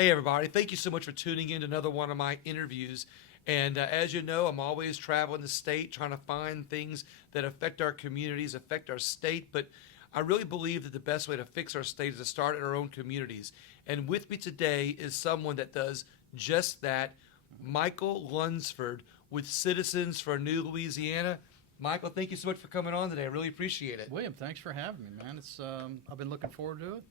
Hey, everybody. Thank you so much for tuning in to another one of my interviews. And as you know, I'm always traveling the state trying to find things that affect our communities, affect our state. But I really believe that the best way to fix our state is to start in our own communities. And with me today is someone that does just that, Michael Lunsford with Citizens for New Louisiana. Michael, thank you so much for coming on today. I really appreciate it. William, thanks for having me, man. It's I've been looking forward to it.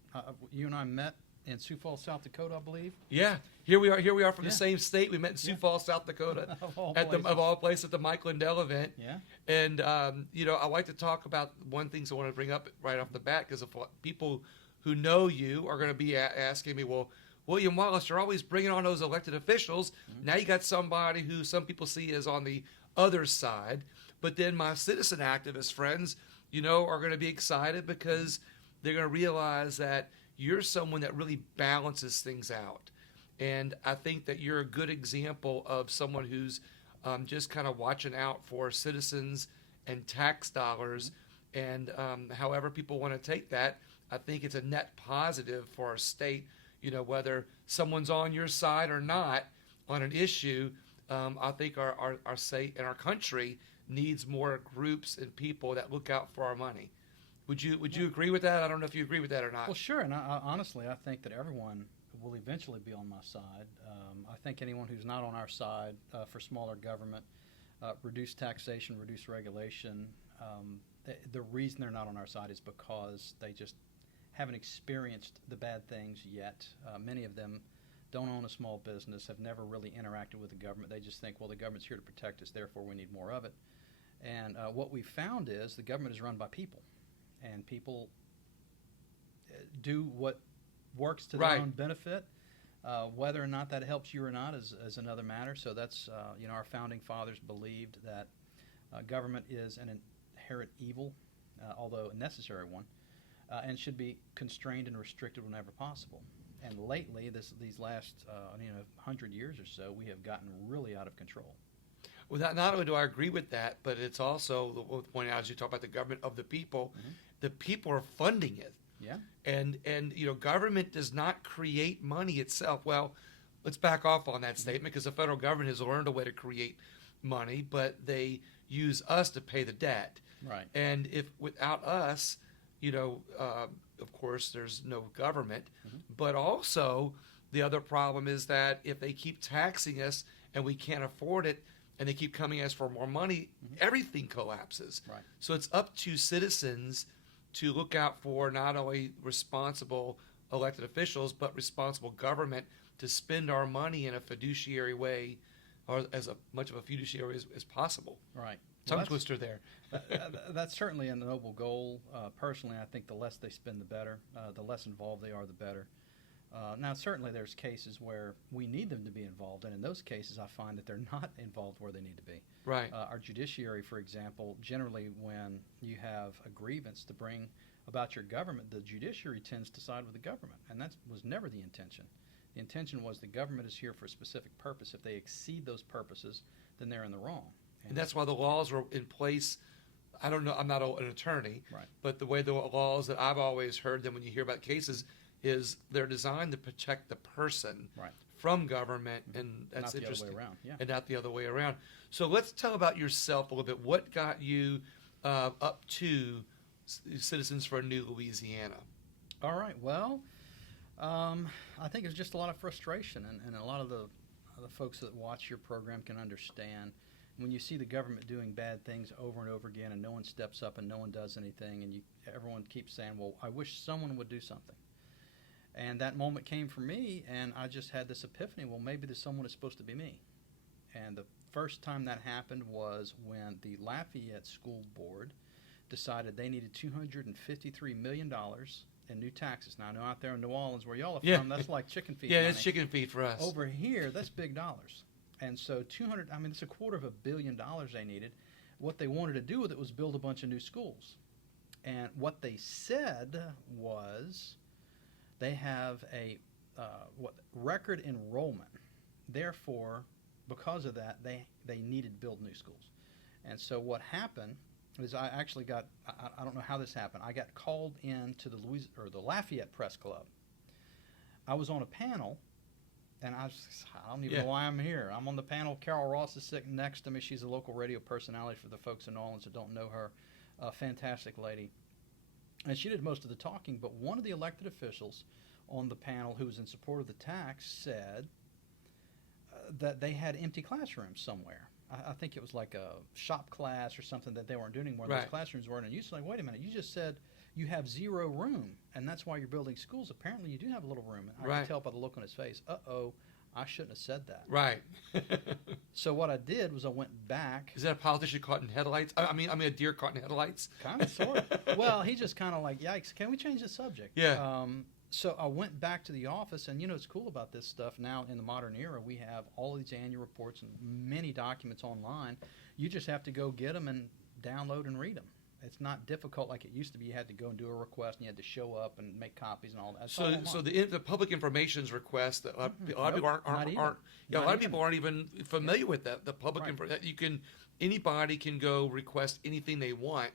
You and I met in Sioux Falls, South Dakota, I believe. Yeah, here we are. Here we are from the Yeah. same state. We met in Sioux Yeah. Falls, South Dakota, Of all at the places. of all places at the Michael Lindell event. Yeah. And I like to talk about one thing I want to bring up right off the bat because people who know you are going to be asking me, well, William Wallace, you're always bringing on those elected officials. Mm-hmm. Now you got somebody who some people see as on the other side, but then my citizen activist friends, are going to be excited because they're going to realize that you're someone that really balances things out. And I think that you're a good example of someone who's just kind of watching out for citizens and tax dollars. And however people want to take that, I think it's a net positive for our state. Whether someone's on your side or not on an issue, I think our state and our country needs more groups and people that look out for our money. Would you agree with that? I don't know if you agree with that or not. Well, sure. And honestly, I think that everyone will eventually be on my side. I think anyone who's not on our side for smaller government, reduced taxation, reduced regulation, the reason they're not on our side is because they just haven't experienced the bad things yet. Many of them don't own a small business, have never really interacted with the government. They just think, well, the government's here to protect us, therefore we need more of it. And what we found is the government is run by people, and people do what works to their own benefit. Whether or not that helps you or not is another matter. So that's, our founding fathers believed that government is an inherent evil, although a necessary one, and should be constrained and restricted whenever possible. And lately, these last 100 years or so, we have gotten really out of control. Well, not only do I agree with that, but it's also the point out as you talk about the government of the people. Mm-hmm. The people are funding it. Yeah. And government does not create money itself. Well, let's back off on that statement because the federal government has learned a way to create money, but they use us to pay the debt. Right. And if without us, of course, there's no government. Mm-hmm. But also, the other problem is that if they keep taxing us and we can't afford it, and they keep coming at us for more money, mm-hmm. everything collapses. Right. So it's up to citizens to look out for not only responsible elected officials, but responsible government to spend our money in a fiduciary way, or as much of a fiduciary as possible. Right. Tongue twister there. That's certainly a noble goal. Personally, I think the less they spend, the better. The less involved they are, the better. Now, certainly there's cases where we need them to be involved, and in those cases I find that they're not involved where they need to be. Right. Our judiciary, for example, generally when you have a grievance to bring about your government, the judiciary tends to side with the government, and that was never the intention. The intention was the government is here for a specific purpose. If they exceed those purposes, then they're in the wrong. And that's why the laws were in place. I don't know, I'm not an attorney, right. But the way the laws that I've always heard them when you hear about cases is they're designed to protect the person right. from government, and that's not interesting. The other way around. Yeah. And not the other way around. So let's tell about yourself a little bit. What got you up to Citizens for New Louisiana? All right. Well, I think it's just a lot of frustration, and a lot of the folks that watch your program can understand when you see the government doing bad things over and over again, and no one steps up and no one does anything, and everyone keeps saying, well, I wish someone would do something. And that moment came for me, and I just had this epiphany, well, maybe there's someone that's supposed to be me. And the first time that happened was when the Lafayette School Board decided they needed $253 million in new taxes. Now, I know out there in New Orleans where y'all are from, that's like chicken feed money. It's chicken feed for us. Over here, that's big dollars. And so it's $250 million they needed. What they wanted to do with it was build a bunch of new schools. And what they said was they have a record enrollment. Therefore, because of that, they needed to build new schools. And so what happened is I actually got, I don't know how this happened, I got called in to the Lafayette Press Club. I was on a panel And I don't even know why I'm here. I'm on the panel. Carol Ross is sitting next to me. She's a local radio personality for the folks in New Orleans that don't know her. A fantastic lady. And she did most of the talking, but one of the elected officials on the panel who was in support of the tax said that they had empty classrooms somewhere. I think it was like a shop class or something that they weren't doing anymore. Right. Those classrooms weren't in use. Like, wait a minute, you just said you have zero room, and that's why you're building schools. Apparently, you do have a little room. I Right. could tell by the look on his face. Uh-oh, I shouldn't have said that. Right. So what I did was I went back. Is that a politician caught in headlights? I mean a deer caught in headlights? Kind of, sort of. Well, he just kind of like, yikes, can we change the subject? Yeah. So I went back to the office, and what's cool about this stuff now in the modern era, we have all these annual reports and many documents online. You just have to go get them and download and read them. It's not difficult like it used to be. You had to go and do a request, and you had to show up and make copies and all that. So the public information's request that a lot of people aren't people aren't even familiar with that. The public that anybody can go request anything they want,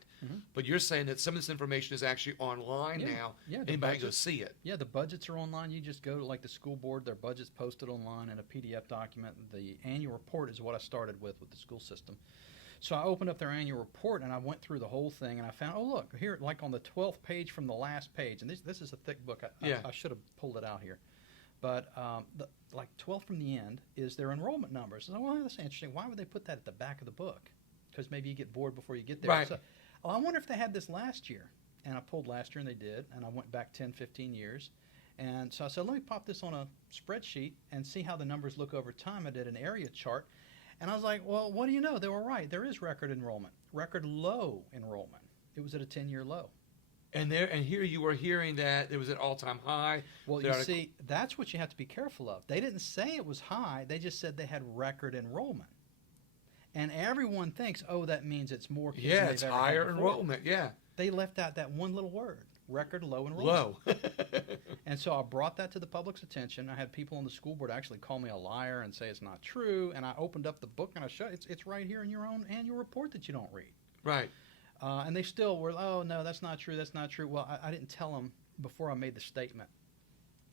but you're saying that some of this information is actually online now. Yeah, anybody can go see it. Yeah, the budgets are online. You just go to like the school board, their budget's posted online in a PDF document. The annual report is what I started with the school system. So I opened up their annual report, and I went through the whole thing, and I found, oh, look, here, like on the 12th page from the last page, and this is a thick book. I should have pulled it out here. But like 12th from the end is their enrollment numbers. And I well, that's interesting. Why would they put that at the back of the book? Because maybe you get bored before you get there. Right. So, I wonder if they had this last year. And I pulled last year, and they did. And I went back 10, 15 years. And so I said, let me pop this on a spreadsheet and see how the numbers look over time. I did an area chart. And I was like, well, what do you know? They were right. There is record enrollment, record low enrollment. It was at a 10-year low. And here you were hearing that it was an all-time high. Well, you see, that's what you have to be careful of. They didn't say it was high. They just said they had record enrollment. And everyone thinks, oh, that means it's more kids than it's they've ever higher had before. enrollment, yeah. They left out that one little word, record low enrollment. Low. And so I brought that to the public's attention. I had people on the school board actually call me a liar and say it's not true. And I opened up the book and I showed it's right here in your own annual report that you don't read. Right. And they still were, oh, no, that's not true. That's not true. Well, I didn't tell them before I made the statement.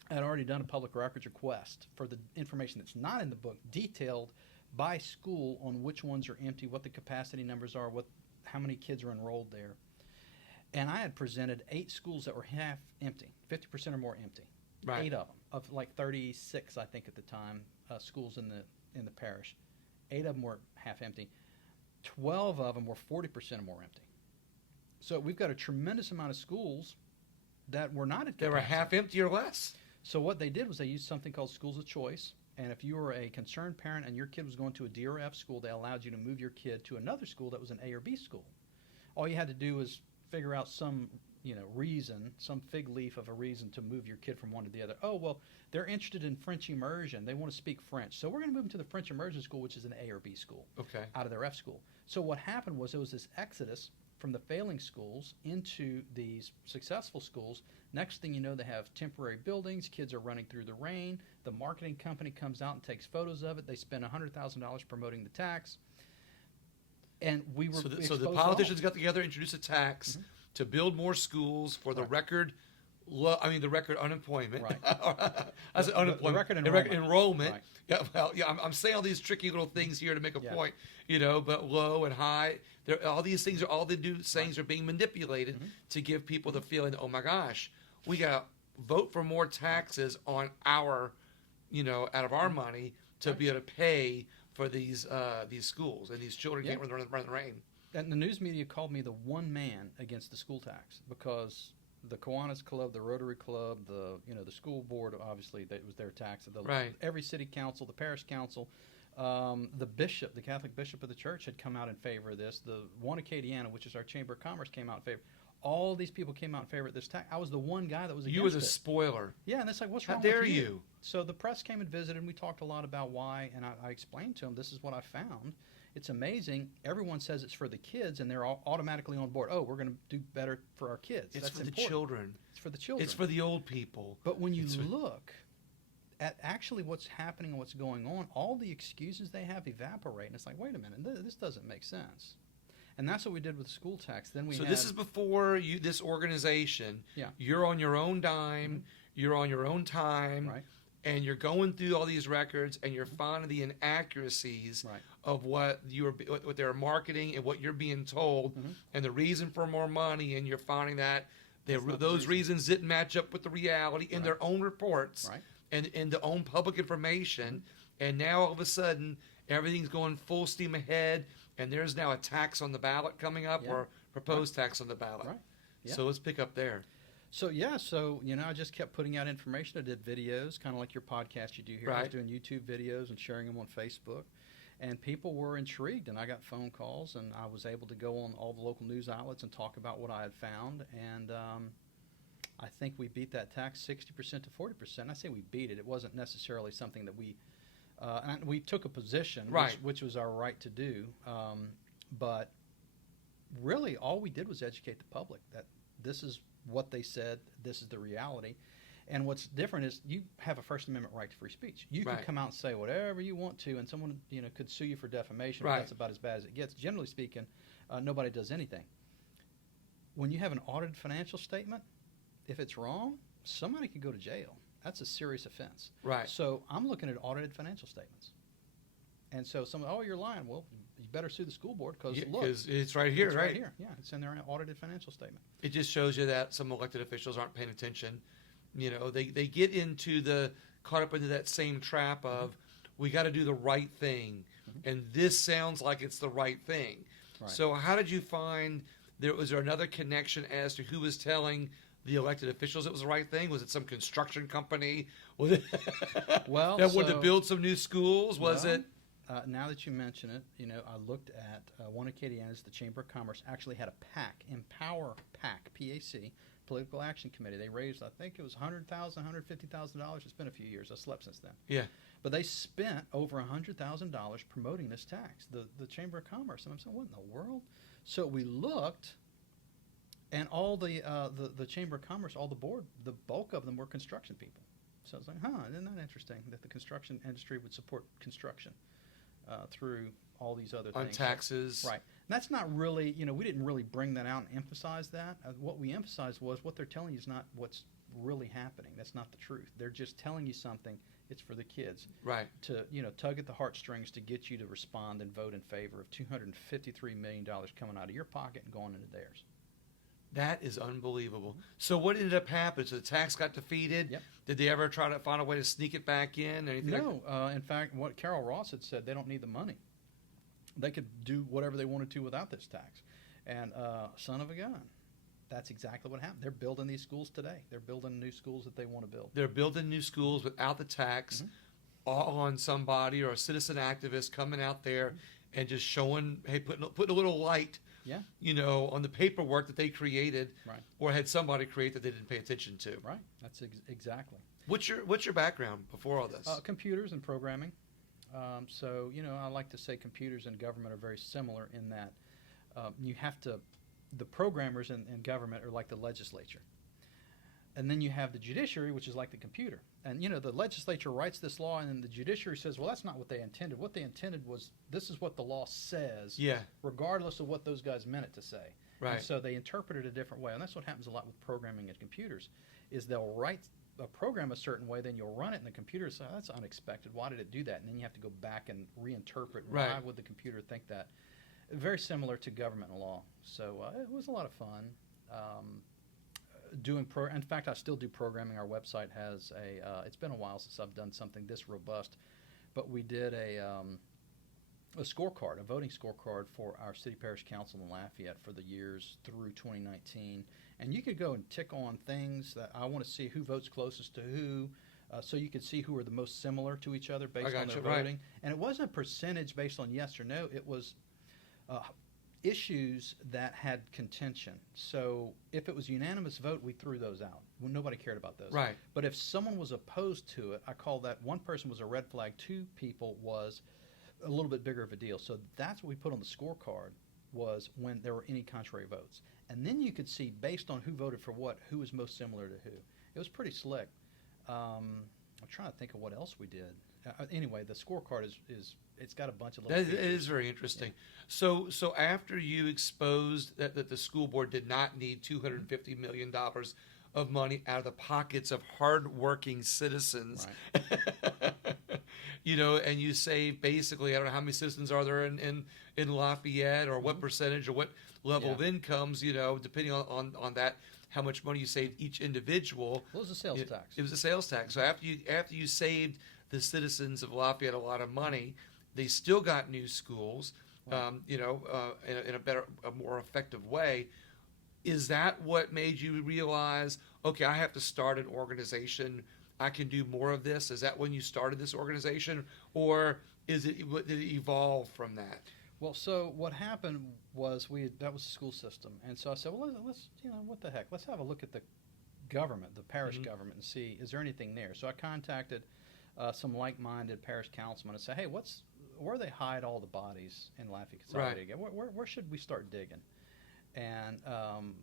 I had already done a public records request for the information that's not in the book, detailed by school on which ones are empty, what the capacity numbers are, how many kids are enrolled there. And I had presented 8 schools that were half empty, 50% or more empty. Right. 8 of them, of like 36, I think at the time, schools in the parish. 8 of them were half empty. 12 of them were 40% or more empty. So we've got a tremendous amount of schools that were not at capacity. They were half empty or less. So what they did was they used something called schools of choice. And if you were a concerned parent and your kid was going to a D or F school, they allowed you to move your kid to another school that was an A or B school. All you had to do was figure out some reason, some fig leaf of a reason to move your kid from one to the other. Oh, well, they're interested in French immersion. They want to speak French. So we're going to move them to the French immersion school, which is an A or B school, out of their F school. So what happened was there was this exodus from the failing schools into these successful schools. Next thing you know, they have temporary buildings. Kids are running through the rain. The marketing company comes out and takes photos of it. They spend $100,000 promoting the tax. And we were so the politicians got together, introduced a tax to build more schools for the record. The record unemployment. Right. I said unemployment. The record enrollment. Right. Yeah. Well, yeah. I'm saying all these tricky little things here to make a point. But low and high. All these things all the new sayings are being manipulated to give people the feeling, oh my gosh, we got to vote for more taxes on our, out of our money to be able to pay for these schools, and these children can't run in the rain. And the news media called me the one man against the school tax because the Kiwanis Club, the Rotary Club, the school board, obviously that was their tax. Every city council, the parish council, the bishop, the Catholic bishop of the church had come out in favor of this. The one Acadiana, which is our Chamber of Commerce, came out in favor. All these people came out in favor of this tax. I was the one guy that was against it. You was a spoiler. Yeah, and it's like, what's wrong with you? How dare you? you? So the press came and visited, and we talked a lot about why, and I explained to them, this is what I found. It's amazing. Everyone says it's for the kids, and they're all automatically on board. Oh, we're going to do better for our kids. It's That's for important. The children. It's for the children. It's for the old people. But when you look at actually what's happening and what's going on, all the excuses they have evaporate, and it's like, wait a minute, this doesn't make sense. And that's what we did with the school tax. Then this is before this organization. Yeah. You're on your own dime. You're on your own time. Right. and you're going through all these records, and you're finding the inaccuracies Right. of what they're marketing and what you're being told, and the reason for more money, and you're finding that those reasons didn't match up with the reality in their own reports and in their own public information, and now all of a sudden everything's going full steam ahead, and there's now a tax on the ballot coming up or proposed tax on the ballot. Right. Yeah. So let's pick up there. So I just kept putting out information. I did videos, kind of like your podcast you do here. I was doing YouTube videos and sharing them on Facebook, and people were intrigued. And I got phone calls, and I was able to go on all the local news outlets and talk about what I had found. And I think we beat that tax 60% to 40%. I say we beat it. It wasn't necessarily something that and we took a position, which was our right to do. But really, all we did was educate the public that this is what they said, this is the reality. And what's different is you have a First Amendment right to free speech. You can come out and say whatever you want to, and someone could sue you for defamation. But that's about as bad as it gets. Generally speaking, nobody does anything. When you have an audited financial statement, if it's wrong, somebody could go to jail. That's a serious offense. Right. So I'm looking at audited financial statements. And so you're lying. Well, you better sue the school board because look. Because it's right here, it's right here. Yeah, it's in their audited financial statement. It just shows you that some elected officials aren't paying attention. They get caught up into that same trap of we got to do the right thing, and this sounds like it's the right thing. Right. So how did you find was there another connection as to who was telling the elected officials it was the right thing? Was it some construction company? Was it that wanted to build some new schools? Was it? Now that you mention it, I looked at one of Acadiana's, the Chamber of Commerce, actually had a PAC, Empower PAC, P-A-C, Political Action Committee. They raised, I think it was $100,000, $150,000. It's been a few years. I slept since then. Yeah. But they spent over $100,000 promoting this tax, the Chamber of Commerce. And I'm saying, what in the world? So we looked, and all the Chamber of Commerce, all the board, the bulk of them were construction people. So I was like, isn't that interesting that the construction industry would support construction through all these other things. On taxes. Right. And that's not really, we didn't really bring that out and emphasize that. What we emphasized was what they're telling you is not what's really happening. That's not the truth. They're just telling you something. It's for the kids. Right. To, tug at the heartstrings to get you to respond and vote in favor of $253 million coming out of your pocket and going into theirs. That is unbelievable. So what ended up happening? So the tax got defeated? Yep. Did they ever try to find a way to sneak it back in? No. In fact, what Carol Ross had said, they don't need the money. They could do whatever they wanted to without this tax. And son of a gun, that's exactly what happened. They're building these schools today. They're building new schools that they want to build. They're building new schools without the tax, all on somebody or a citizen activist coming out there and just showing, hey, putting a little light on the paperwork that they created or had somebody create that they didn't pay attention to. Right. That's exactly. What's your background before all this? Computers and programming. So, I like to say computers and government are very similar in that you have to, the programmers in government are like the legislature. And then you have the judiciary, which is like the computer. And, the legislature writes this law, and then the judiciary says, well, that's not what they intended. What they intended was this is what the law says, regardless of what those guys meant it to say. Right. And so they interpret it a different way. And that's what happens a lot with programming and computers, is they'll write a program a certain way, then you'll run it, and the computer says, oh, that's unexpected. Why did it do that? And then you have to go back and reinterpret. Why would the computer think that? Very similar to government law. So it was a lot of fun. In fact, I still do programming. Our website has it's been a while since I've done something this robust, but we did a scorecard, a voting scorecard for our city parish council in Lafayette for the years through 2019. And you could go and tick on things that I want to see who votes closest to who, so you could see who are the most similar to each other based on their voting. And it wasn't a percentage based on yes or no. It was issues that had contention. So if it was unanimous vote, we threw those out. Well, nobody cared about those. Right. But if someone was opposed to it, I call that one person was a red flag, two people was a little bit bigger of a deal. So that's what we put on the scorecard, was when there were any contrary votes. And then you could see, based on who voted for what, who was most similar to who. It was pretty slick. I'm trying to think of what else we did. Anyway, the scorecard is it's got a bunch of little features. It is very interesting. Yeah. So after you exposed that the school board did not need $250 million of money out of the pockets of hardworking citizens. Right. You know, and you save basically, I don't know how many citizens are there in Lafayette, or what percentage or what level of incomes, you know, depending on that, how much money you saved each individual. What was the sales tax? It was a sales tax. So after you saved the citizens of Lafayette a lot of money, they still got new schools, you know, in a more effective way. Is that what made you realize, okay, I have to start an organization, I can do more of this? Is that when you started this organization, or did it evolve from that? Well, so what happened was that was the school system, and so I said, well, let's you know, what the heck, let's have a look at the government, the parish government, and see, is there anything there? So I contacted some like-minded parish councilmen and said, hey, where they hide all the bodies in Lafayette Consolidated? Where should we start digging? And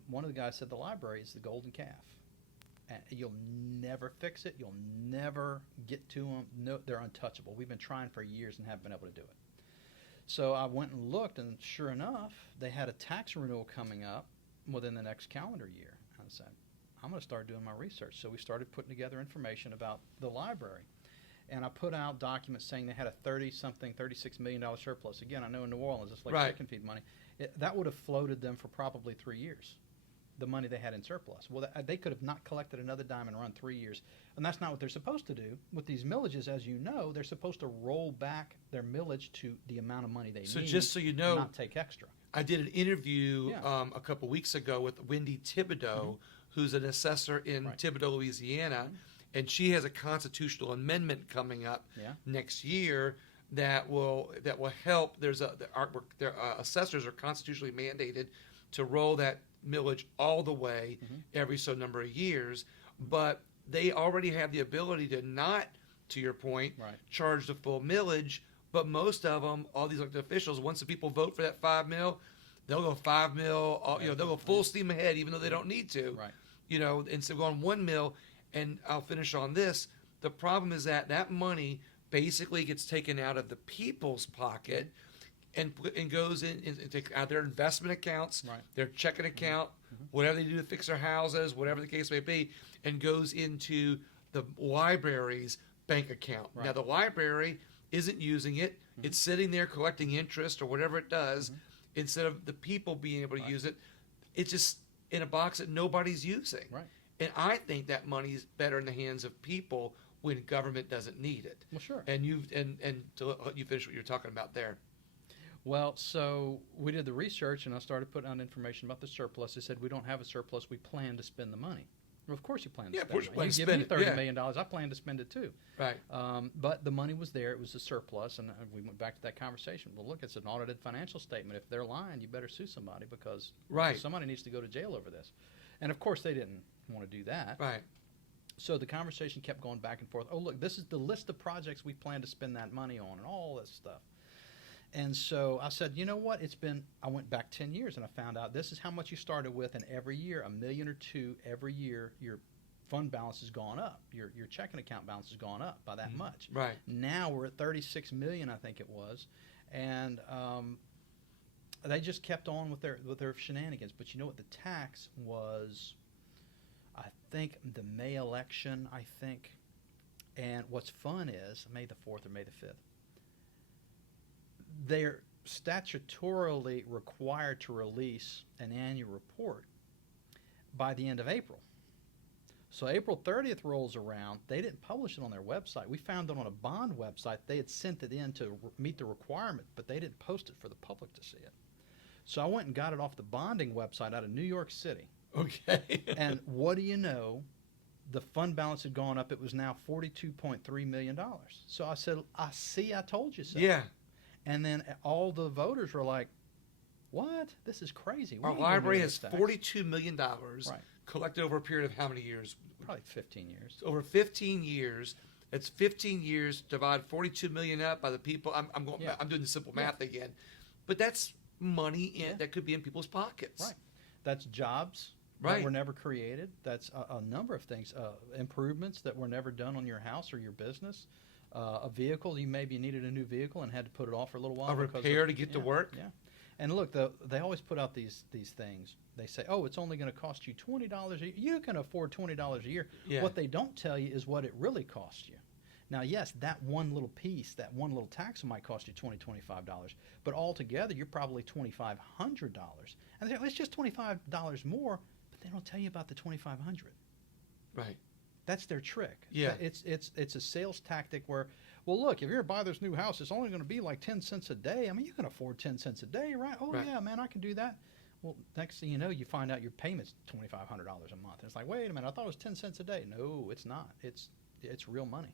one of the guys said the library is the golden calf. And you'll never fix it. You'll never get to them. No, they're untouchable. We've been trying for years and haven't been able to do it. So I went and looked, and sure enough, they had a tax renewal coming up within the next calendar year. And I said, I'm going to start doing my research. So we started putting together information about the library. And I put out documents saying they had a $36 million surplus. Again, I know in New Orleans, it's like chicken feed money. That would have floated them for probably 3 years, the money they had in surplus. Well, they could have not collected another dime and run 3 years. And that's not what they're supposed to do. With these millages, as you know, they're supposed to roll back their millage to the amount of money they need. So just so you know, not take extra. I did an interview a couple weeks ago with Wendy Thibodeau, who's an assessor in Thibodeau, Louisiana, and she has a constitutional amendment coming up next year that will help. Their assessors are constitutionally mandated to roll that millage all the way every so number of years, but they already have the ability to not, to your point, charge the full millage. But most of them, all these elected officials, once the people vote for that $5 million, they'll go $5 million. You know, they'll go full steam ahead, even though they don't need to. Right. You know, instead of going $1 million. And I'll finish on this. The problem is that money basically gets taken out of the people's pocket and goes in and take out their investment accounts, their checking account, whatever they do to fix their houses, whatever the case may be, and goes into the library's bank account. Now, the library isn't using it. It's sitting there collecting interest or whatever it does. Instead of the people being able to use it, it's just in a box that nobody's using. Right. And I think that money is better in the hands of people when government doesn't need it. Well, sure. And to let you finish what you're talking about there. Well, so we did the research, and I started putting out information about the surplus. They said, we don't have a surplus. We plan to spend the money. Well, of course you plan to spend it. You give me $30 million, I plan to spend it too. Right. But the money was there. It was a surplus, and we went back to that conversation. Well, look, it's an audited financial statement. If they're lying, you better sue somebody because somebody needs to go to jail over this. And, of course, they didn't want to do that. Right. So the conversation kept going back and forth. Oh, look, this is the list of projects we plan to spend that money on and all this stuff. And so I said, you know what? I went back 10 years and I found out this is how much you started with, and every year, $1 million or $2 million every year, your fund balance has gone up. Your checking account balance has gone up by that much. Right. Now we're at $36 million, I think it was. And they just kept on with their shenanigans. But you know what? The tax was, I think, the May election, and what's fun is May the 4th or May the 5th. They're statutorily required to release an annual report by the end of April. So April 30th rolls around. They didn't publish it on their website. We found it on a bond website. They had sent it in to meet the requirement, but they didn't post it for the public to see it. So I went and got it off the bonding website out of New York City. Okay. And what do you know? The fund balance had gone up. It was now $42.3 million. So I said, I told you so. Yeah. And then all the voters were like, what? This is crazy. Our library has $42 million collected over a period of how many years? Probably 15 years. Over 15 years. It's 15 years. Divide 42 million up by the people. I'm doing the simple math again. But that's money that could be in people's pockets. Right. That's jobs that were never created. That's a number of things. Improvements that were never done on your house or your business. A vehicle, you maybe needed a new vehicle and had to put it off for a little while. A repair to get to work. Yeah. And look, they always put out these things. They say, oh, it's only going to cost you $20 a year. You can afford $20 a year. Yeah. What they don't tell you is what it really costs you. Now, yes, that one little piece, that one little tax might cost you $20, $25, but altogether you're probably $2,500. And they say, well, it's just $25 more, but they don't tell you about the $2,500. Right. That's their trick. Yeah. It's a sales tactic where, well, look, if you're buy this new house, it's only going to be like 10 cents a day. I mean, you can afford 10 cents a day, right? Oh, Right. yeah, man, I can do that. Well, next thing you know, you find out your payment's $2,500 a month. And it's like, wait a minute, I thought it was 10 cents a day. No, it's not. It's real money.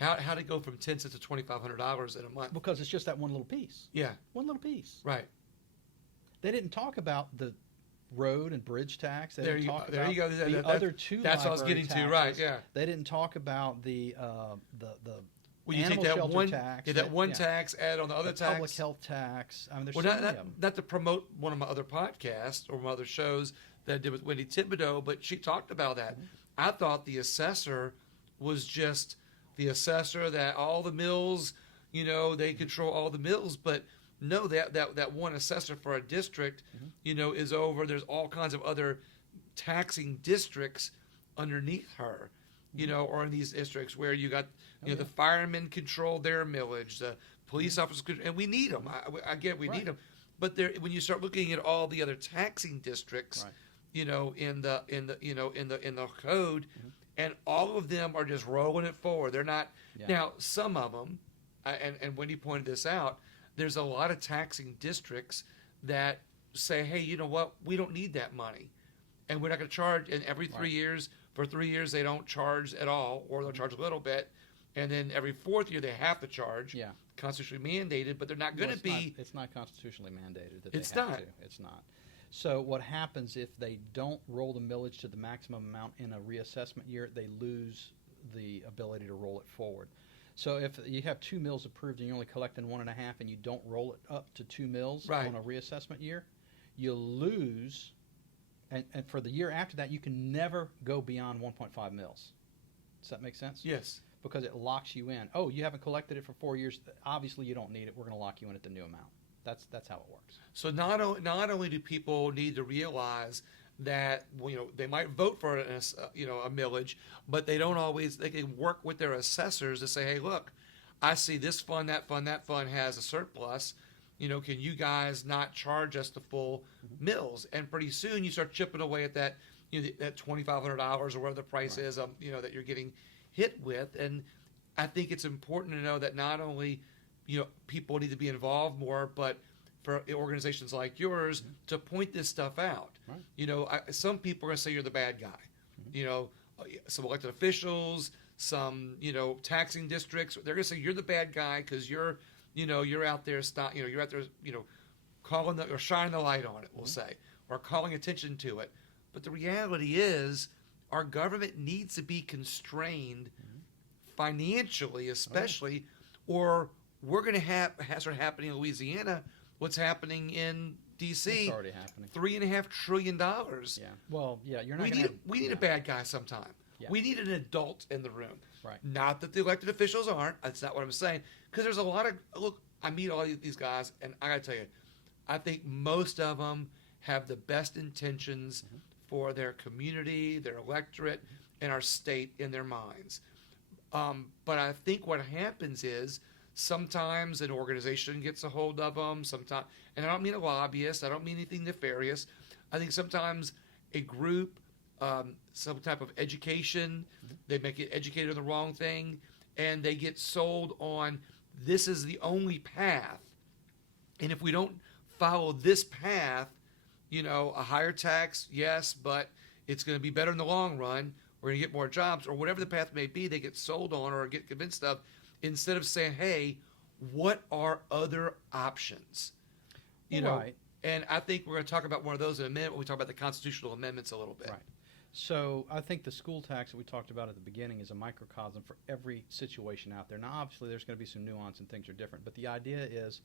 How to go from 10 cents to $2,500 in a month? Because it's just that one little piece. Yeah. One little piece. Right. They didn't talk about the road and bridge tax. They There didn't you talk there about you go. the other two That's what I was library getting to. Right. taxes. Yeah. They didn't talk about the When you take animal that shelter one, tax. that one tax, add on the other the tax. public health tax. I mean, there's Well, so many of them. not to promote one of my other podcasts or my other shows that I did with Wendy Thibodeau, but she talked about that. Mm-hmm. I thought the assessor was just the assessor, that all the mills, they control all the mills, but no, that one assessor for a district, is over. There's all kinds of other taxing districts underneath her, or in these districts where you got, the firemen control their millage, the police officers, and we need them. I get we need them, but when you start looking at all the other taxing districts, in the code, and all of them are just rolling it forward. They're not now. Some of them, and Wendy pointed this out. There's a lot of taxing districts that say, hey, you know what? We don't need that money. And we're not going to charge. And every 3 years, for 3 years, they don't charge at all, or they'll charge a little bit. And then every fourth year, they have to charge. Yeah. Constitutionally mandated, but they're not going to be. It's not constitutionally mandated that they it's have not. to. It's not. So what happens if they don't roll the millage to the maximum amount in a reassessment year, they lose the ability to roll it forward. So if you have 2 mills approved and you're only collecting 1.5 and you don't roll it up to 2 mills on a reassessment year, you lose, and for the year after that, you can never go beyond 1.5 mills. Does that make sense? Yes. Because it locks you in. Oh, you haven't collected it for 4 years. Obviously, you don't need it. We're going to lock you in at the new amount. That's how it works. So not only do people need to realize that they might vote for a millage, but they don't always. They can work with their assessors to say, hey, look, I see this fund, that fund has a surplus. Can you guys not charge us the full mills? And pretty soon you start chipping away at that that $2,500 or whatever the price is that you're getting hit with. And I think it's important to know that not only people need to be involved more, but for organizations like yours to point this stuff out. Right. Some people are going to say you're the bad guy. Some elected officials, some taxing districts, they're going to say you're the bad guy because you're out there you're out there calling or shining the light on it, we'll say, or calling attention to it. But the reality is our government needs to be constrained financially, especially, or we're going to start happening in Louisiana. What's happening in D.C.? It's already happening. $3.5 trillion. Yeah. Well, yeah. You're not. We need a bad guy sometime. Yeah. We need an adult in the room. Right. Not that the elected officials aren't. That's not what I'm saying. Because there's a lot of look. I meet all these guys, and I got to tell you, I think most of them have the best intentions for their community, their electorate, and our state in their minds. But I think what happens is sometimes an organization gets a hold of them. Sometimes, and I don't mean a lobbyist. I don't mean anything nefarious. I think sometimes a group, some type of education, they make it educated on the wrong thing, and they get sold on this is the only path. And if we don't follow this path, a higher tax, yes, but it's going to be better in the long run. We're going to get more jobs, or whatever the path may be, they get sold on or get convinced of, instead of saying, hey, what are other options? Right. And I think we're going to talk about one of those in a minute when we talk about the constitutional amendments a little bit. Right. So I think the school tax that we talked about at the beginning is a microcosm for every situation out there. Now, obviously, there's going to be some nuance and things are different, but the idea is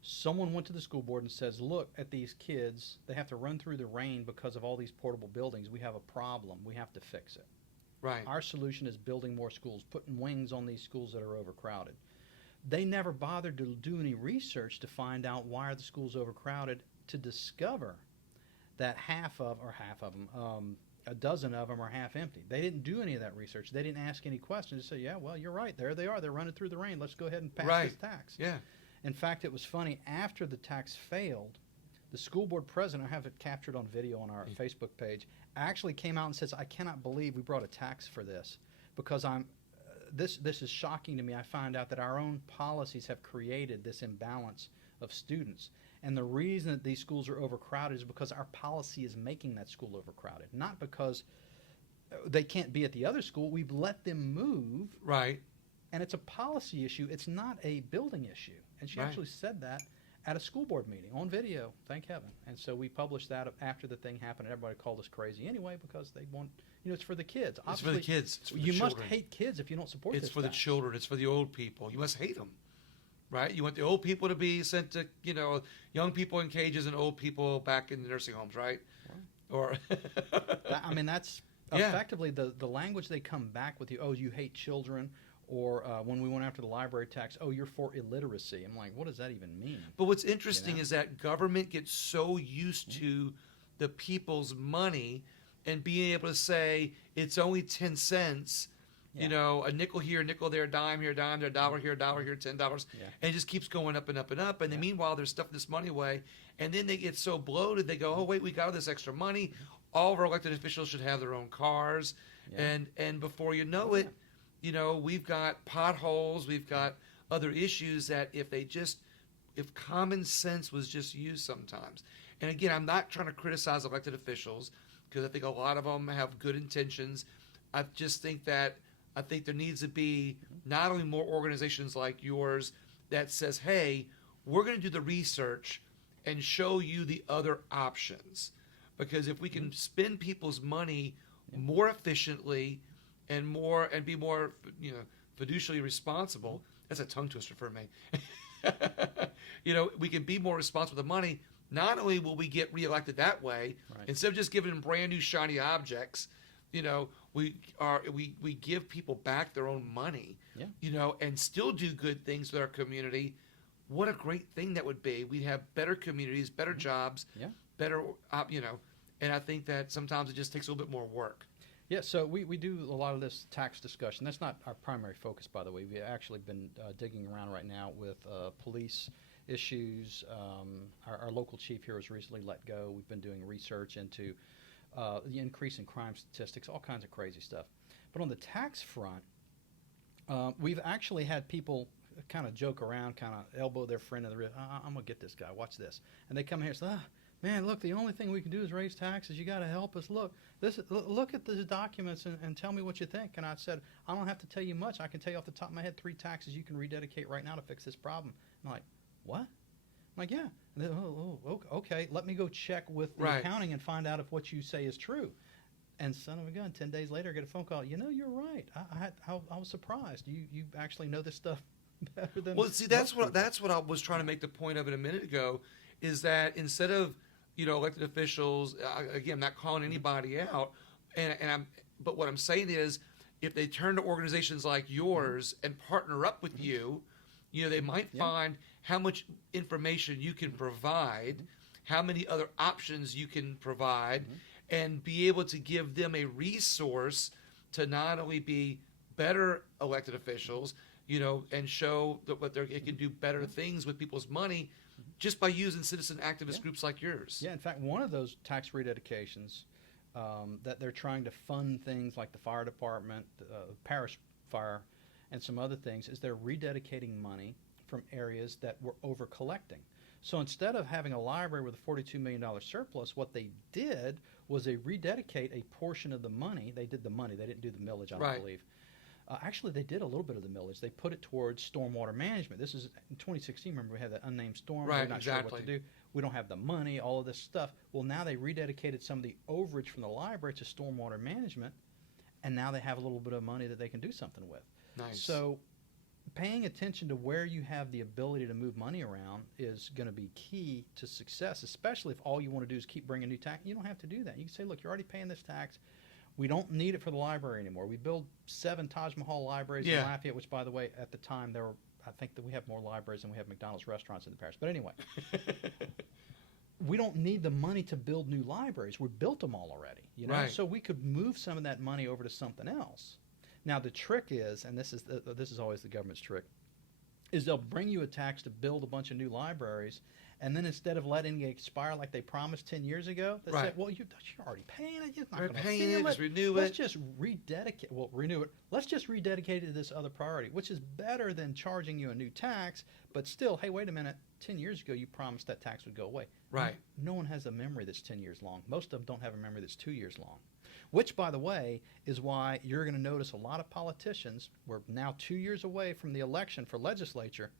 someone went to the school board and says, look at these kids. They have to run through the rain because of all these portable buildings. We have a problem. We have to fix it. Right. Our solution is building more schools, putting wings on these schools that are overcrowded. They never bothered to do any research to find out why are the schools overcrowded, to discover that a dozen of them are half empty. They didn't do any of that research. They didn't ask any questions. They said, yeah, well, you're right. There they are. They're running through the rain. Let's go ahead and pass this tax. Yeah. In fact, it was funny. After the tax failed, the school board president, I have it captured on video on our Facebook page, actually came out and says, I cannot believe we brought a tax for this, because this is shocking to me. I find out that our own policies have created this imbalance of students. And the reason that these schools are overcrowded is because our policy is making that school overcrowded, not because they can't be at the other school. We've let them move. Right. And it's a policy issue. It's not a building issue. And she actually said that at a school board meeting on video, thank heaven. And so we published that after the thing happened. Everybody called us crazy anyway, because they want, it's for the kids. It's for the kids. It's for the you children. must hate kids if you don't support this. It's for the children. It's for the old people. You must hate them. Right? You want the old people to be sent to, young people in cages and old people back in the nursing homes, right? Or that's effectively the language they come back with you. Oh, you hate children. Or when we went after the library tax, oh, you're for illiteracy. I'm like, what does that even mean? But what's interesting is that government gets so used to the people's money and being able to say it's only 10 cents. A nickel here, a nickel there, a dime here, a dollar here, $10, and it just keeps going up and up and up. And then meanwhile, they're stuffing this money away, and then they get so bloated, they go, oh, wait, we got all this extra money. All of our elected officials should have their own cars. And before you know it, we've got potholes, we've got other issues that if common sense was just used sometimes. And again, I'm not trying to criticize elected officials, because I think a lot of them have good intentions. I just think that there needs to be not only more organizations like yours that says, hey, we're going to do the research and show you the other options. Because if we can spend people's money more efficiently and be more, fiduciarily responsible, that's a tongue twister for me. We can be more responsible with the money. Not only will we get reelected that way, instead of just giving them brand new shiny objects, we give people back their own money, and still do good things with our community. What a great thing that would be. We'd have better communities, better jobs, better, and I think that sometimes it just takes a little bit more work. Yeah, so we do a lot of this tax discussion. That's not our primary focus, by the way. We've actually been digging around right now with police issues. Our local chief here was recently let go. We've been doing research into the increase in crime statistics, all kinds of crazy stuff. But on the tax front, we've actually had people kind of joke around, kind of elbow their friend in the rib. I'm going to get this guy. Watch this. And they come here and say, man, look, the only thing we can do is raise taxes. You got to help us. Look at the documents and tell me what you think. And I said, I don't have to tell you much. I can tell you off the top of my head 3 taxes you can rededicate right now to fix this problem. I'm like, what? I'm like, yeah. And they, okay, let me go check with the accounting and find out if what you say is true. And son of a gun, 10 days later, I get a phone call. You're right. I was surprised. You actually know this stuff better than. Well, see, that's what I was trying to make the point of it a minute ago, is that instead of elected officials, again, I'm not calling anybody out, but what I'm saying is, if they turn to organizations like yours and partner up with you, they might find how much information you can provide, how many other options you can provide, and be able to give them a resource to not only be better elected officials, and show that it can do better things with people's money just by using citizen activist groups like yours. Yeah, in fact, one of those tax rededications that they're trying to fund things like the fire department, parish fire, and some other things, is they're rededicating money from areas that were over collecting. So instead of having a library with a $42 million surplus, what they did was they rededicate a portion of the money. They did the money. They didn't do the millage, I don't believe. Actually, they did a little bit of the millage. They put it towards stormwater management. This is in 2016. Remember, we had that unnamed storm. We're not sure what to do. We don't have the money, all of this stuff. Well, now they rededicated some of the overage from the library to stormwater management, and now they have a little bit of money that they can do something with. Nice. So paying attention to where you have the ability to move money around is going to be key to success, especially if all you want to do is keep bringing new tax. You don't have to do that. You can say, look, you're already paying this tax. We don't need it for the library anymore. We build 7 Taj Mahal libraries in Lafayette, which, by the way, at the time, there were, I think that we have more libraries than we have McDonald's restaurants in the parish. But anyway, we don't need the money to build new libraries. We built them all already, you know? Right. So we could move some of that money over to something else. Now, the trick is, and this is always the government's trick, is they'll bring you a tax to build a bunch of new libraries, and then instead of letting it expire like they promised 10 years ago, they say, well, you're already paying it. You're not going to feel it. Just renew Let's it. just rededicate. Well, renew it. Let's just rededicate it to this other priority, which is better than charging you a new tax. But still, hey, wait a minute. 10 years ago, you promised that tax would go away. Right. No one has a memory that's 10 years long. Most of them don't have a memory that's 2 years long. Which, by the way, is why you're going to notice a lot of politicians, we're now 2 years away from the election for legislature,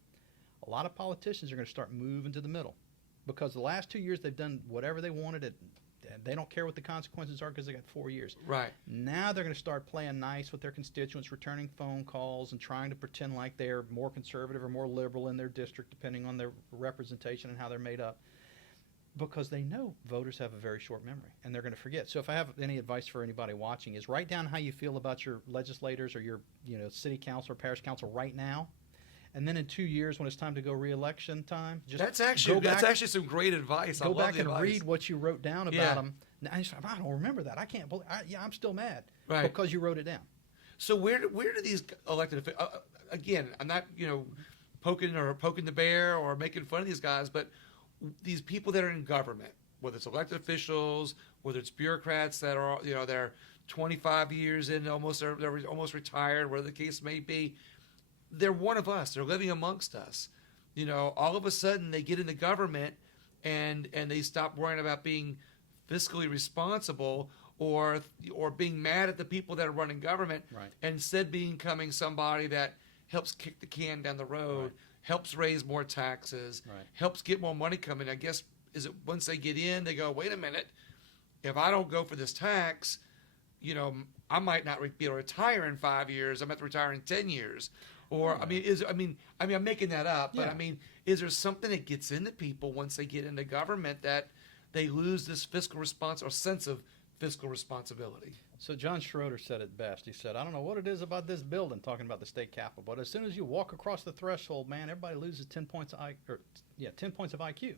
a lot of politicians are going to start moving to the middle. Because the last 2 years they've done whatever they wanted. They don't care what the consequences are because they got 4 years. Right. Now they're going to start playing nice with their constituents, returning phone calls and trying to pretend like they're more conservative or more liberal in their district, depending on their representation and how they're made up. Because they know voters have a very short memory and they're going to forget. So if I have any advice for anybody watching is write down how you feel about your legislators or your city council or parish council right now. And then in 2 years, when it's time to go re-election time, just That's actually some great advice. Go back and read what you wrote down about them. Now, I don't remember that. I can't believe. I'm still mad because you wrote it down. So where do these elected again? I'm not poking the bear or making fun of these guys, but these people that are in government, whether it's elected officials, whether it's bureaucrats that are they're 25 years in, they're almost retired, whatever the case may be. They're one of us. They're living amongst us. All of a sudden they get into government and they stop worrying about being fiscally responsible or being mad at the people that are running government, and instead becoming somebody that helps kick the can down the road, helps raise more taxes, helps get more money coming. I guess once they get in, they go, wait a minute, if I don't go for this tax, I might not be able to retire in 5 years. I might have to retire in 10 years. Or I'm making that up, but is there something that gets into people once they get into government that they lose this sense of fiscal responsibility? So John Schroeder said it best. He said, "I don't know what it is about this building," talking about the state capitol, but as soon as you walk across the threshold, man, everybody loses 10 points of IQ.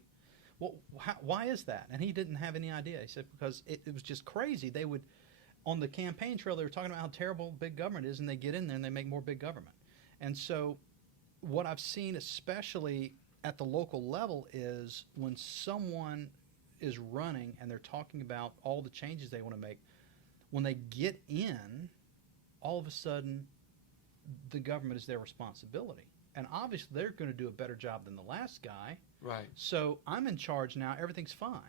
Well, why is that? And he didn't have any idea. He said because it was just crazy. They would, on the campaign trail, they were talking about how terrible big government is, and they get in there and they make more big government. And so what I've seen, especially at the local level, is when someone is running and they're talking about all the changes they want to make, when they get in, all of a sudden the government is their responsibility. And obviously they're going to do a better job than the last guy. Right. So I'm in charge now. Everything's fine.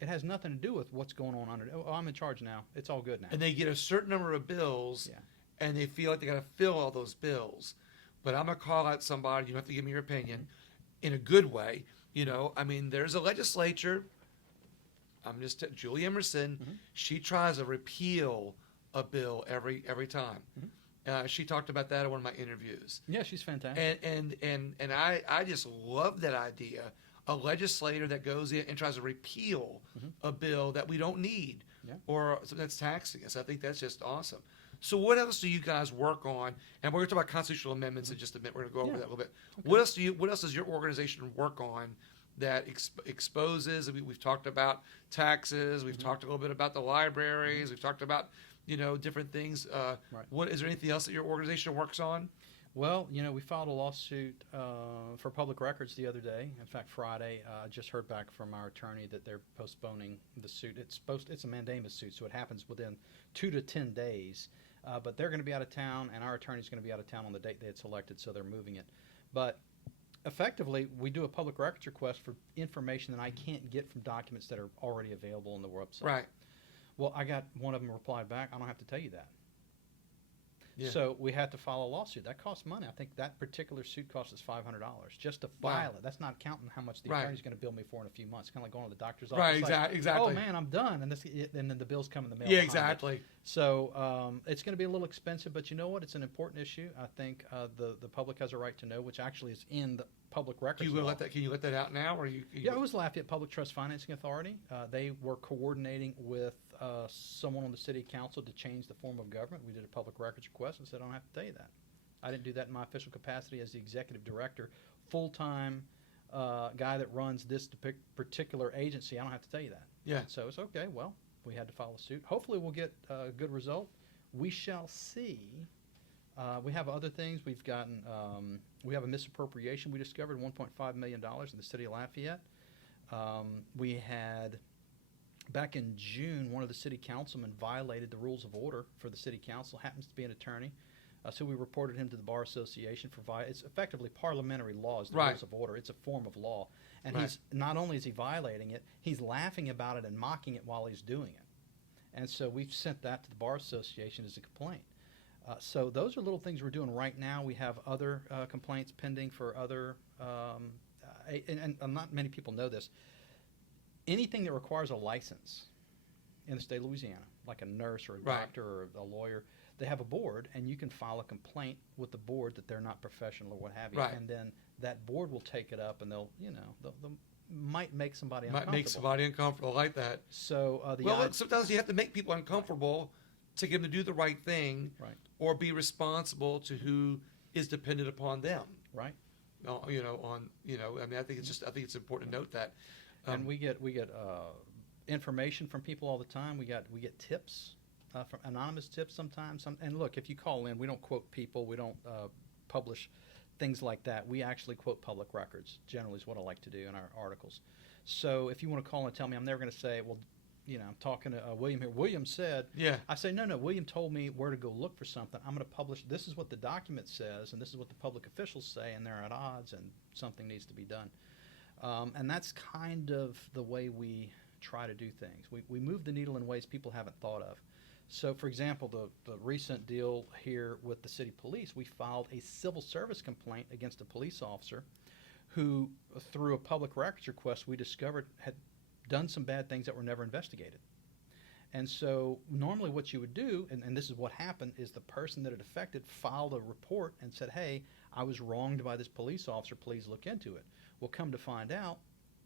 It has nothing to do with what's going on under. Oh, I'm in charge now. It's all good now. And they get a certain number of bills. Yeah. And they feel like they got to fill all those bills. But I'm going to call out somebody. You don't have to give me your opinion in a good way. There's a legislature. Julie Emerson. Mm-hmm. She tries to repeal a bill every time. Mm-hmm. She talked about that in one of my interviews. Yeah, she's fantastic. And I just love that idea. A legislator that goes in and tries to repeal a bill that we don't need or something that's taxing us. I think that's just awesome. So what else do you guys work on? And we're going to talk about constitutional amendments in just a minute. We're going to go over that a little bit. Okay. What else does your organization work on that exposes? We've talked about taxes. We've talked a little bit about the libraries. We've talked about different things. What is there anything else that your organization works on? Well, we filed a lawsuit for public records the other day. In fact, Friday, I just heard back from our attorney that they're postponing the suit. It's a mandamus suit, so it happens within 2 to 10 days. But they're going to be out of town, and our attorney's going to be out of town on the date they had selected, so they're moving it. But effectively, we do a public records request for information that I can't get from documents that are already available on the website. Right. Well, I got one of them replied back, I don't have to tell you that. Yeah. So we had to file a lawsuit. That costs money. I think that particular suit cost us $500 just to file it. That's not counting how much the attorney's going to bill me for in a few months. Kind of like going to the doctor's office. Right, exactly. Oh, man, I'm done. And then the bills come in the mail. Yeah, exactly. It. So it's going to be a little expensive, but you know what? It's an important issue. I think the public has a right to know, which actually is in the public records law. Can you let that out now? Or Yeah, it was Lafayette Public Trust Financing Authority. They were coordinating with someone on the city council to change the form of government. We did a public records request and said, I don't have to tell you that. I didn't do that in my official capacity as the executive director, full-time guy that runs this particular agency. I don't have to tell you that. Yeah. So it's okay. Well, we had to file a suit. Hopefully we'll get a good result. We shall see. We have other things. We've gotten, we have a misappropriation we discovered, $1.5 million in the city of Lafayette. We had, back in June, one of the city councilmen violated the rules of order for the city council, happens to be an attorney. So we reported him to the Bar Association for it's effectively parliamentary laws, the Right. rules of order. It's a form of law. And Right. he's not only is he violating it, he's laughing about it and mocking it while he's doing it. And so we've sent that to the Bar Association as a complaint. So those are little things we're doing right now. We have other complaints pending for other, and not many people know this. Anything that requires a license in the state of Louisiana, like a nurse or a Right. doctor or a lawyer, they have a board, and you can file a complaint with the board that they're not professional or what have you. Right. And then that board will take it up, and they'll might make somebody Might uncomfortable. make somebody uncomfortable like that. So Well, sometimes you have to make people uncomfortable to get them to do the right thing, Right. or be responsible to who is dependent upon them. right. I mean, I think it's important to note that. And we get information from people all the time. We get tips from anonymous tips sometimes. And look, if you call in, we don't quote people. We don't publish things like that. We actually quote public records. Generally, is what I like to do in our articles. So if you want to call and tell me, I'm never going to say, well, I'm talking to William here. William said. Yeah. I say, no. William told me where to go look for something. I'm going to publish. This is what the document says, and this is what the public officials say, and they're at odds, and something needs to be done. And that's kind of the way we try to do things. We move the needle in ways people haven't thought of. So, for example, the recent deal here with the city police, we filed a civil service complaint against a police officer who, through a public records request, we discovered had done some bad things that were never investigated. And so normally what you would do, and this is what happened, is the person that it affected filed a report and said, hey, I was wronged by this police officer, please look into it. Well, come to find out,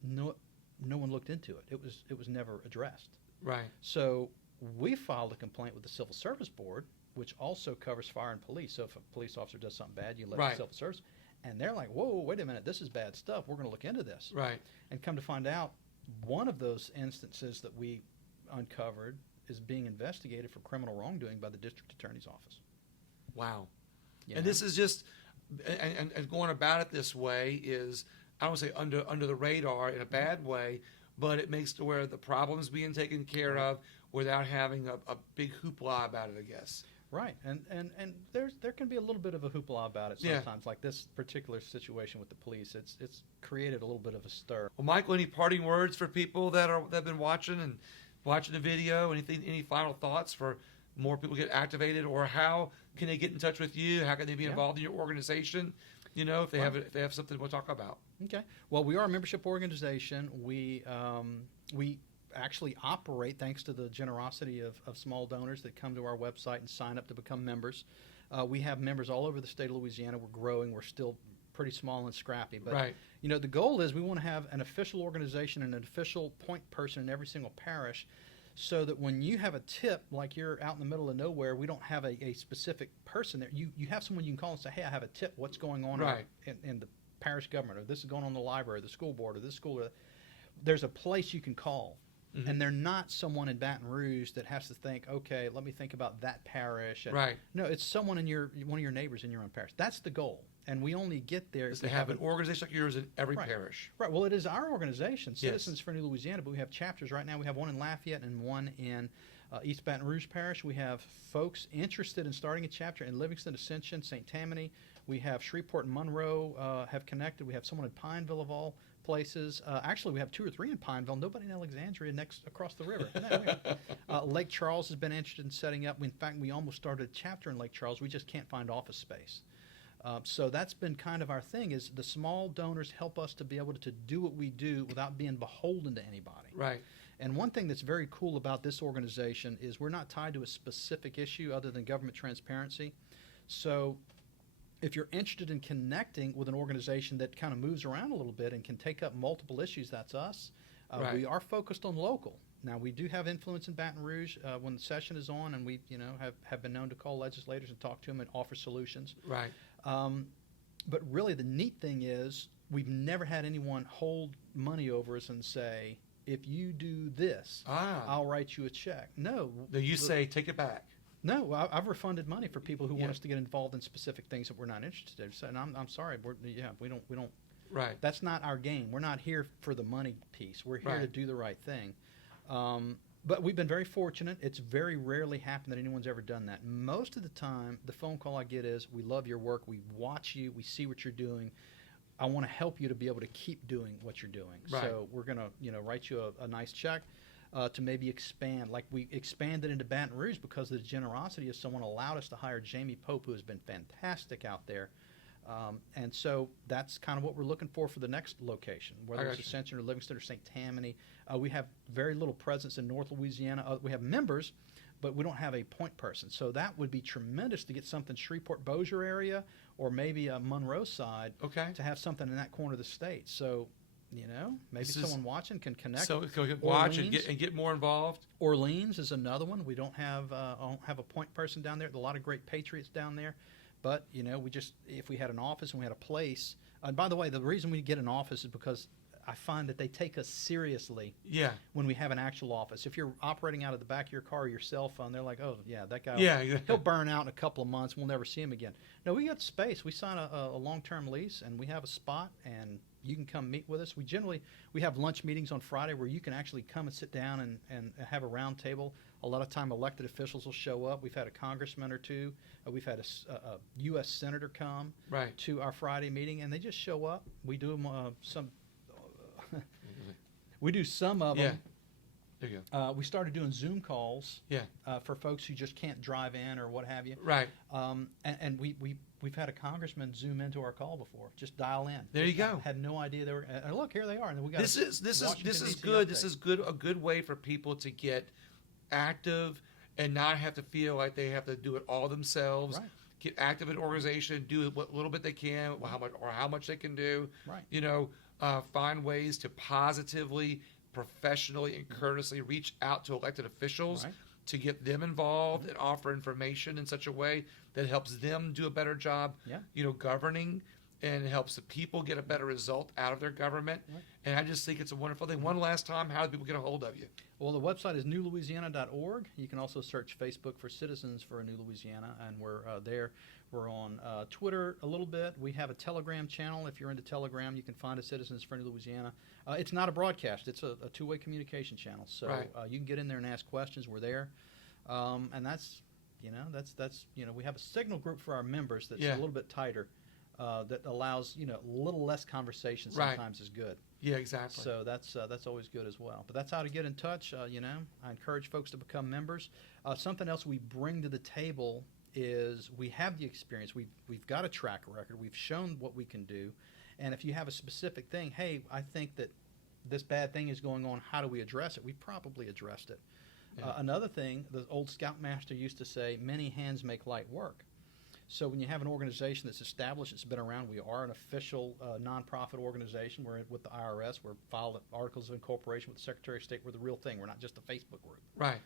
no one looked into it. It was never addressed. Right. So we filed a complaint with the Civil Service Board, which also covers fire and police. So if a police officer does something bad, you let Right. the Civil Service. And they're like, whoa, wait a minute, this is bad stuff. We're going to look into this. Right. And come to find out, one of those instances that we uncovered is being investigated for criminal wrongdoing by the district attorney's office. Wow. You And know? this is just, and going about it this way is, I don't say under the radar in a bad way, but it makes to where the problem's being taken care of without having a big hoopla about it, I guess. Right, and there can be a little bit of a hoopla about it Yeah. sometimes. Like this particular situation with the police, it's created a little bit of a stir. Well, Michael, any parting words for people that have been watching the video? Any final thoughts for more people to get activated, or how can they get in touch with you? How can they be involved in your organization? If they have something we'll talk about. Okay. Well, we are a membership organization. We actually operate thanks to the generosity of small donors that come to our website and sign up to become members. We have members all over the state of Louisiana. We're growing. We're still pretty small and scrappy. But, Right. The goal is we want to have an official organization and an official point person in every single parish, so that when you have a tip, like you're out in the middle of nowhere, we don't have a specific person there. You have someone you can call and say, hey, I have a tip. What's going on Right. in the parish government, or this is going on in the library, the school board, or this school. There's a place you can call. Mhm. And they're not someone in Baton Rouge that has to think, okay, let me think about that parish. And Right. No, it's someone in one of your neighbors in your own parish. That's the goal. And we only get there Is if they we have an organization like yours in every Right. parish. Right. Well, it is our organization, Yes. Citizens for New Louisiana, but we have chapters right now. We have one in Lafayette and one in East Baton Rouge Parish. We have folks interested in starting a chapter in Livingston, Ascension, St. Tammany. We have Shreveport and Monroe have connected. We have someone in Pineville of all places. Actually, we have 2 or 3 in Pineville. Nobody in Alexandria across the river. Isn't that weird? Lake Charles has been interested in setting up. In fact, we almost started a chapter in Lake Charles. We just can't find office space. So that's been kind of our thing, is the small donors help us to be able to do what we do without being beholden to anybody. Right. And one thing that's very cool about this organization is we're not tied to a specific issue other than government transparency. So if you're interested in connecting with an organization that kind of moves around a little bit and can take up multiple issues, that's us. Right. We are focused on local. Now, we do have influence in Baton Rouge when the session is on, and we, have been known to call legislators and talk to them and offer solutions. Right. But really, the neat thing is we've never had anyone hold money over us and say, if you do this, I'll write you a check. No. You say, take it back. No, I've refunded money for people who want us to get involved in specific things that we're not interested in. So, and I'm sorry, we don't. Right. That's not our game. We're not here for the money piece. We're here to do the right thing. But we've been very fortunate. It's very rarely happened that anyone's ever done that. Most of the time, the phone call I get is, we love your work. We watch you. We see what you're doing. I want to help you to be able to keep doing what you're doing. Right. So we're going to write you a nice check to maybe expand. Like we expanded into Baton Rouge because of the generosity of someone allowed us to hire Jamie Pope, who has been fantastic out there. And so that's kind of what we're looking for the next location, whether it's Ascension or Livingston or St. Tammany. We have very little presence in North Louisiana. We have members, but we don't have a point person. So that would be tremendous to get something Shreveport-Bossier area or maybe a Monroe side to have something in that corner of the state. So, maybe someone watching can connect. So watch and get more involved. Orleans is another one. We don't have a point person down there. There's a lot of great patriots down there. But, if we had an office and we had a place, and by the way, the reason we get an office is because I find that they take us seriously when we have an actual office. If you're operating out of the back of your car or your cell phone, they're like, oh, yeah, that guy, he'll burn out in a couple of months. We'll never see him again. No, we got space. We sign a long-term lease, and we have a spot, and you can come meet with us. We have lunch meetings on Friday where you can actually come and sit down and have a round table. A lot of time elected officials will show up. We've had a congressman or two. We've had a U.S. senator come to our Friday meeting, and they just show up. We do them we do some of them. There you go. We started doing Zoom calls for folks who just can't drive in or what have you. Right. And we've had a congressman Zoom into our call before. Just dial in. There you go. Had no idea they were. Look, here they are. And then we got this is good. This is good. A good way for people to get active and not have to feel like they have to do it all themselves. Right. Get active in organization. Do what little bit they can. How much they can do. Right. Find ways to positively, professionally, and courteously reach out to elected officials to get them involved and offer information in such a way that helps them do a better job, governing, and helps the people get a better result out of their government. Right. And I just think it's a wonderful thing. One last time, how do people get a hold of you? Well, the website is newlouisiana.org. You can also search Facebook for Citizens for a New Louisiana, and we're there. We're on Twitter a little bit. We have a Telegram channel. If you're into Telegram, you can find a Citizens for New Louisiana. It's not a broadcast. It's a two-way communication channel. So you can get in there and ask questions. We're there. And that's we have a signal group for our members that's a little bit tighter. That allows a little less conversation sometimes is good. Yeah, exactly. So that's always good as well. But that's how to get in touch. I encourage folks to become members. Something else we bring to the table is we have the experience. We've got a track record. We've shown what we can do. And if you have a specific thing, hey, I think that this bad thing is going on. How do we address it? We probably addressed it. Yeah. Another thing, the old Scoutmaster used to say, many hands make light work. So when you have an organization that's established, it's been around, we are an official nonprofit organization. We're with the IRS. We're filed articles of incorporation with the Secretary of State. We're the real thing. We're not just a Facebook group. Right.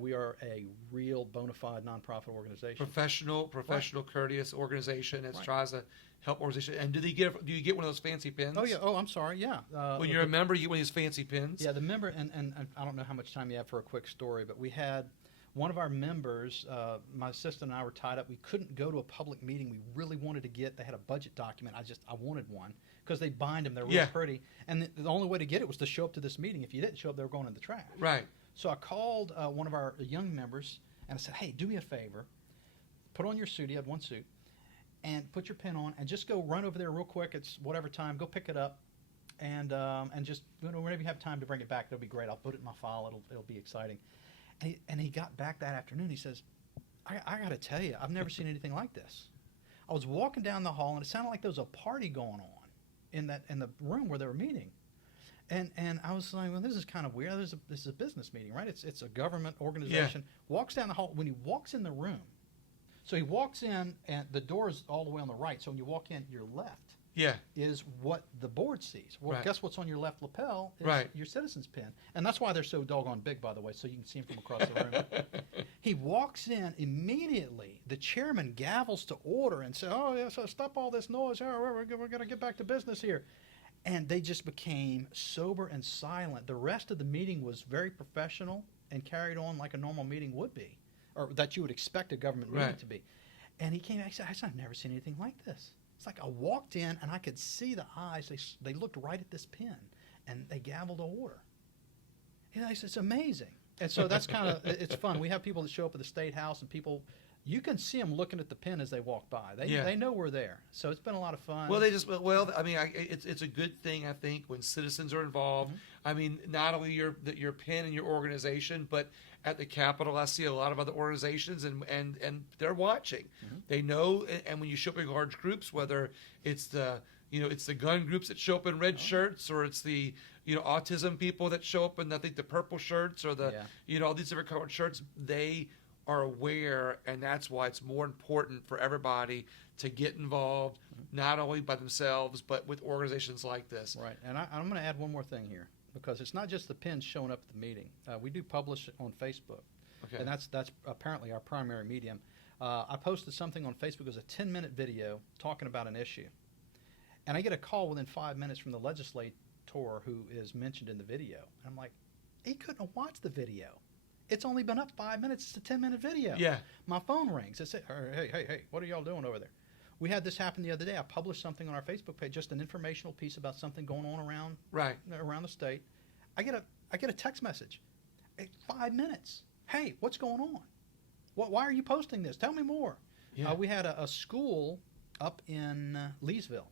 We are a real bona fide nonprofit organization. Professional, courteous organization that tries to help organization. And do you get one of those fancy pins? Oh yeah. Oh, I'm sorry. Yeah. When you're a member, you get one of these fancy pins. Yeah, the member, and I don't know how much time you have for a quick story, but we had one of our members, my assistant and I were tied up. We couldn't go to a public meeting. We really wanted to get. They had a budget document. I wanted one because they bind them. They're real pretty. And the only way to get it was to show up to this meeting. If you didn't show up, they were going in the trash. Right. So I called one of our young members and I said, "Hey, do me a favor. Put on your suit. You had one suit, and put your pin on, and just go run over there real quick. It's whatever time. Go pick it up, and just whenever you have time to bring it back, it'll be great. I'll put it in my file. It'll be exciting." And he got back that afternoon. He says, I got to tell you, I've never seen anything like this. I was walking down the hall, and it sounded like there was a party going on in the room where they were meeting. And I was like, well, this is kind of weird. This is a business meeting, right? It's a government organization. Yeah. Walks down the hall. When he walks in the room, so he walks in, and the door is all the way on the right. So when you walk in, you're left. Yeah. is what the board sees. Well, Right. guess what's on your left lapel is Right. your citizen's pin. And that's why they're so doggone big, by the way, so you can see them from across the room. He walks in immediately. The chairman gavels to order and says, oh, yeah, so stop all this noise. Oh, we're going to get back to business here. And they just became sober and silent. The rest of the meeting was very professional and carried on like a normal meeting would be, or that you would expect a government meeting Right. to be. And he came back and said, I've never seen anything like this. It's like I walked in and I could see the eyes. They looked right at this pen and they gavelled an order. You know, it's amazing. And so that's kind of, it's fun. We have people that show up at the State House and people, you can see them looking at the pen as they walk by. They know we're there. So it's been a lot of fun. Well, I mean, it's a good thing, I think, when citizens are involved. Mm-hmm. I mean, not only your pen and your organization, but at the Capitol, I see a lot of other organizations, and they're watching. Mm-hmm. They know, and when you show up in large groups, whether it's the gun groups that show up in red shirts, or it's the autism people that show up in, I think, the purple shirts, or the all these different colored shirts, they are aware, and that's why it's more important for everybody to get involved, not only by themselves, but with organizations like this. Right, and I'm going to add one more thing here, because it's not just the pins showing up at the meeting. We do publish it on Facebook, Okay. and that's apparently our primary medium. I posted something on Facebook. It was a 10-minute video talking about an issue, and I get a call within 5 minutes from the legislator who is mentioned in the video. And I'm like, he couldn't have watched the video. It's only been up 5 minutes. It's a 10-minute video. Yeah. My phone rings. It said, hey, what are y'all doing over there? We had this happen the other day. I published something on our Facebook page, just an informational piece about something going on around the state. I get a text message. 5 minutes. Hey, what's going on? Why are you posting this? Tell me more. Yeah. We had a school up in Leesville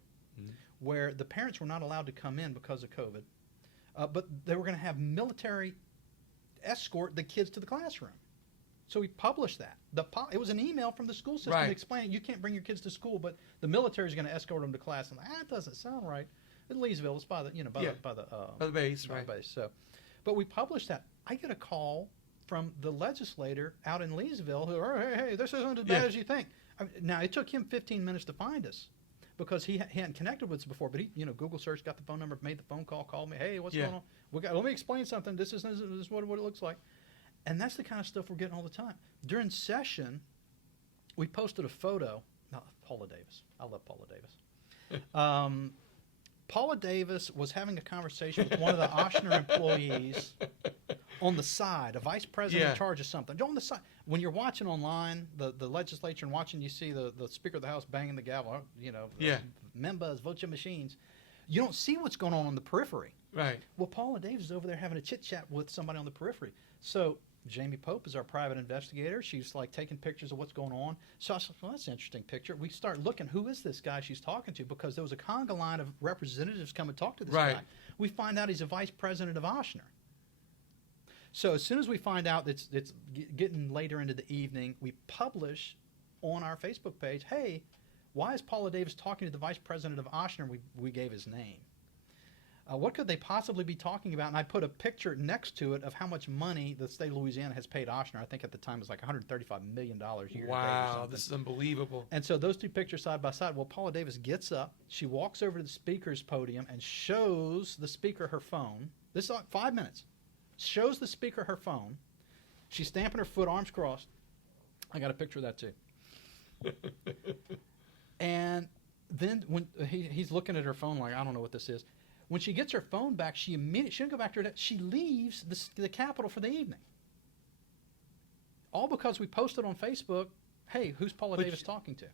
where the parents were not allowed to come in because of COVID, but they were going to have military escort the kids to the classroom. So we published that. It was an email from the school system explaining you can't bring your kids to school, but the military is going to escort them to class. I'm like, that doesn't sound right. In Leesville, it's by the by the base, right? Base. So, but we published that. I get a call from the legislator out in Leesville who, hey, this isn't as bad as you think. Now it took him 15 minutes to find us, because he hadn't connected with us before, but he, Google search, got the phone number, made the phone call, called me, hey, what's going on? Let me explain something. This is what it looks like. And that's the kind of stuff we're getting all the time. During session, we posted a photo. Paula Davis. I love Paula Davis. Paula Davis was having a conversation with one of the Ochsner employees on the side, a vice president in charge of something. On the side. When you're watching online, the legislature, and watching, you see the Speaker of the House banging the gavel, members, vote your machines. You don't see what's going on the periphery. Right. Well, Paula Davis is over there having a chit-chat with somebody on the periphery. So Jamie Pope is our private investigator. She's like taking pictures of what's going on. So I said, well, that's an interesting picture. We start looking, who is this guy she's talking to? Because there was a conga line of representatives come and talk to this guy. We find out he's a vice president of Ochsner. So as soon as we find out that it's getting later into the evening, we publish on our Facebook page, hey, why is Paula Davis talking to the vice president of Ochsner? We gave his name. What could they possibly be talking about? And I put a picture next to it of how much money the state of Louisiana has paid Ochsner. I think at the time it was like $135 million a year. Wow, this is unbelievable. And so those two pictures side by side. Well, Paula Davis gets up. She walks over to the speaker's podium and shows the speaker her phone. This is like 5 minutes. Shows the speaker her phone. She's stamping her foot, arms crossed. I got a picture of that too. And then when he's looking at her phone like, I don't know what this is. When she gets her phone back, she didn't go back to her desk. She leaves the Capitol for the evening. All because we posted on Facebook, hey, who's Paula Davis talking to?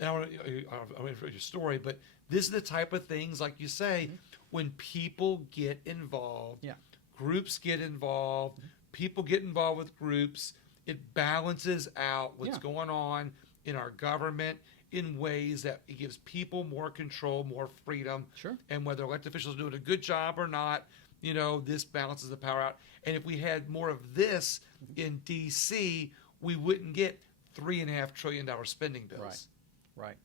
And I want to for your story, but this is the type of things, like you say, when people get involved, groups get involved, people get involved with groups, it balances out what's going on in our government in ways that it gives people more control, more freedom. Sure. And whether elected officials are doing a good job or not, this balances the power out. And if we had more of this in D.C., we wouldn't get $3.5 trillion spending bills. Right.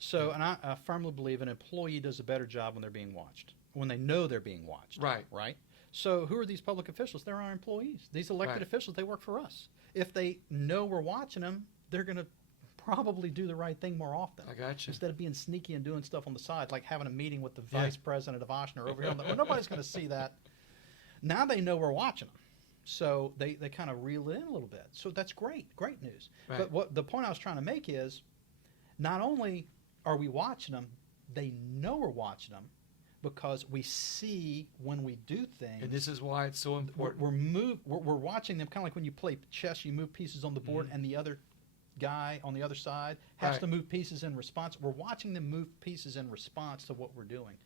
So, and I firmly believe an employee does a better job when they're being watched, when they know they're being watched. Right. So who are these public officials? They're our employees. These elected officials, they work for us. If they know we're watching them, they're going to probably do the right thing more often. I got you. Instead of being sneaky and doing stuff on the side, like having a meeting with the vice president of Ochsner over here. Well, nobody's going to see that. Now they know we're watching them. So they kind of reel it in a little bit. So that's great news. Right. But what the point I was trying to make is, not only are we watching them, they know we're watching them because we see when we do things. And this is why it's so important. We're watching them kind of like when you play chess, you move pieces on the board and the other guy on the other side has to move pieces in response. We're watching them move pieces in response to what we're doing.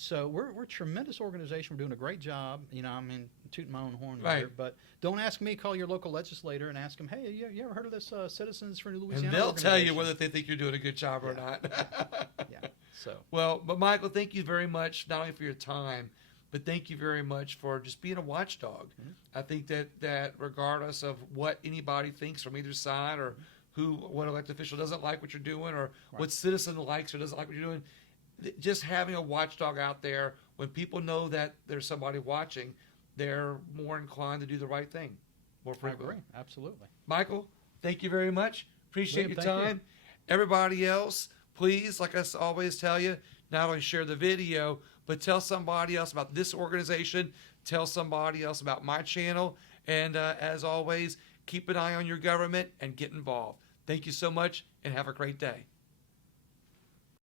So we're a tremendous organization. We're doing a great job. You know, I mean, tooting my own horn here. But don't ask me. Call your local legislator and ask them, hey, you ever heard of this Citizens for Louisiana And they'll tell you whether they think you're doing a good job or not. Yeah. So. Well, but Michael, thank you very much, not only for your time, but thank you very much for just being a watchdog. Mm-hmm. I think that regardless of what anybody thinks from either side or what elected official doesn't like what you're doing or what citizen likes or doesn't like what you're doing, just having a watchdog out there, when people know that there's somebody watching, they're more inclined to do the right thing more frequently. I agree. Absolutely. Michael, thank you very much. Appreciate your time. You. Everybody else, please, like I always tell you, not only share the video, but tell somebody else about this organization. Tell somebody else about my channel. And as always, keep an eye on your government and get involved. Thank you so much and have a great day.